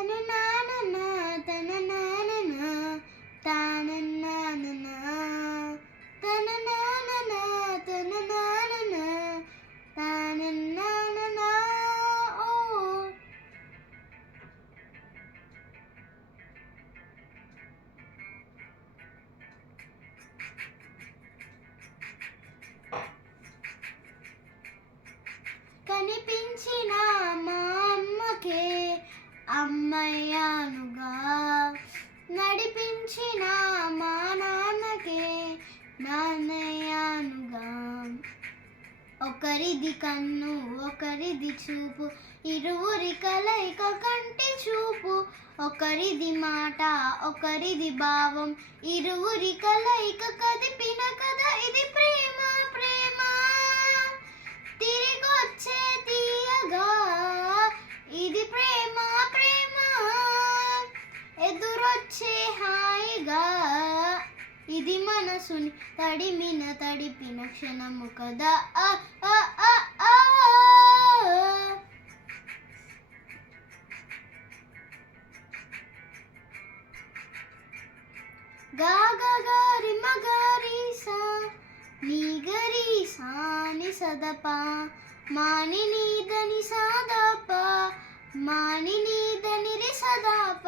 తన నాన్న తన నాన్న తానన్న తన నాన్న తన నాన్న తానన్న ఓ కనిపించిన మా అమ్మకే అమ్మయ్యానుగా, నడిపించిన మా నాన్నకే నాన్నయ్యానుగా. ఒకరిది కన్ను ఒకరిది చూపు, ఇరువురి కలయిక కంటి చూపు. ఒకరిది మాట ఒకరిది భావం, ఇరువురి కలయిక కదిపిన కథ ఇది ప్రేమ. ప్రేమ తిరిగొచ్చే తీయగా ఇది ప్రేమ. ప్రేమ ఎదురొచ్చే హాయిగా ఇది మనసుని తడిపిన క్షణము కదా. గారి మగారి సా నీ గరి సాని సదప మాని నీదని సాదప మాని నీదని రి సదాప.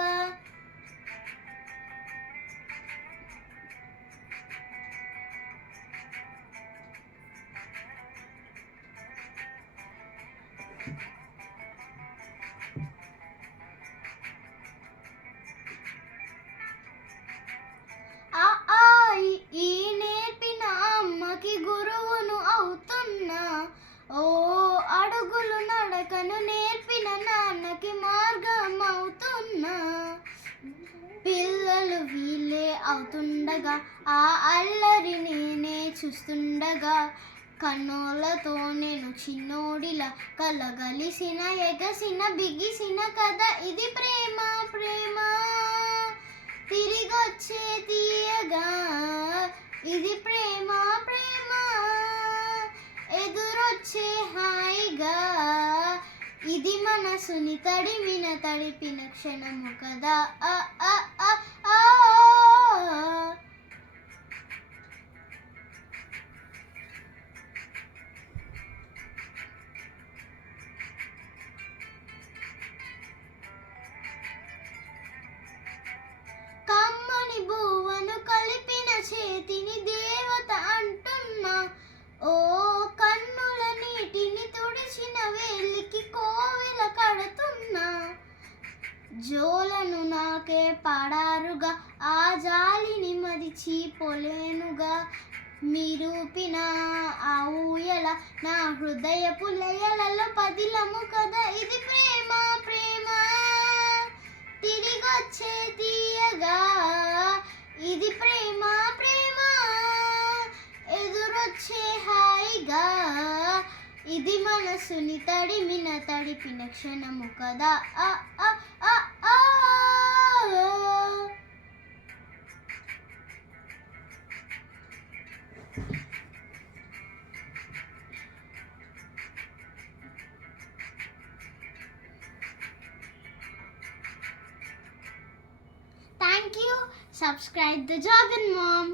ఈ నేర్పిన అమ్మకి గురువును అవుతున్నా, ఓ అడుగులు నడకను నేర్పిన నాన్నకి మార్గం అవుతున్నా. పిల్లలు వీళ్ళే అవుతుండగా ఆ అల్లరి నేనే చూస్తుండగా, కన్నోళ్ళతో నేను చిన్నోడిలా కలగలిసిన ఎగసిన బిగిసిన కథ ఇది ప్రేమ. ప్రేమ తిరిగొచ్చే తీయగా ఇది ప్రేమ. ప్రేమ ఎదురొచ్చే హాయిగా ఇది మనసుని తడిపిన క్షణము కదా. కమ్మని బువ్వను కలిపిన చేతిని దేవత అంటున్నా, ఓ కన్నుల నీటిని తుడిచిన వేలికి కోవిల కడుతున్నా. జోలను నాకే పాడారుగా ఆ జాలిని మరిచిపోలేనుగా, మీరూపిన ఆ ఊయల నా హృదయపు లయలలో పదిలము కదా ఇది ప్రేమ. ప్రేమ తిరిగొచ్చే తీయగా ఇది ప్రేమ. ప్రేమ ఎదురొచ్చే హాయిగా ఇది మనసుని తడిపిన క్షణము కదా. Thank you. Subscribe the Jordan Mom.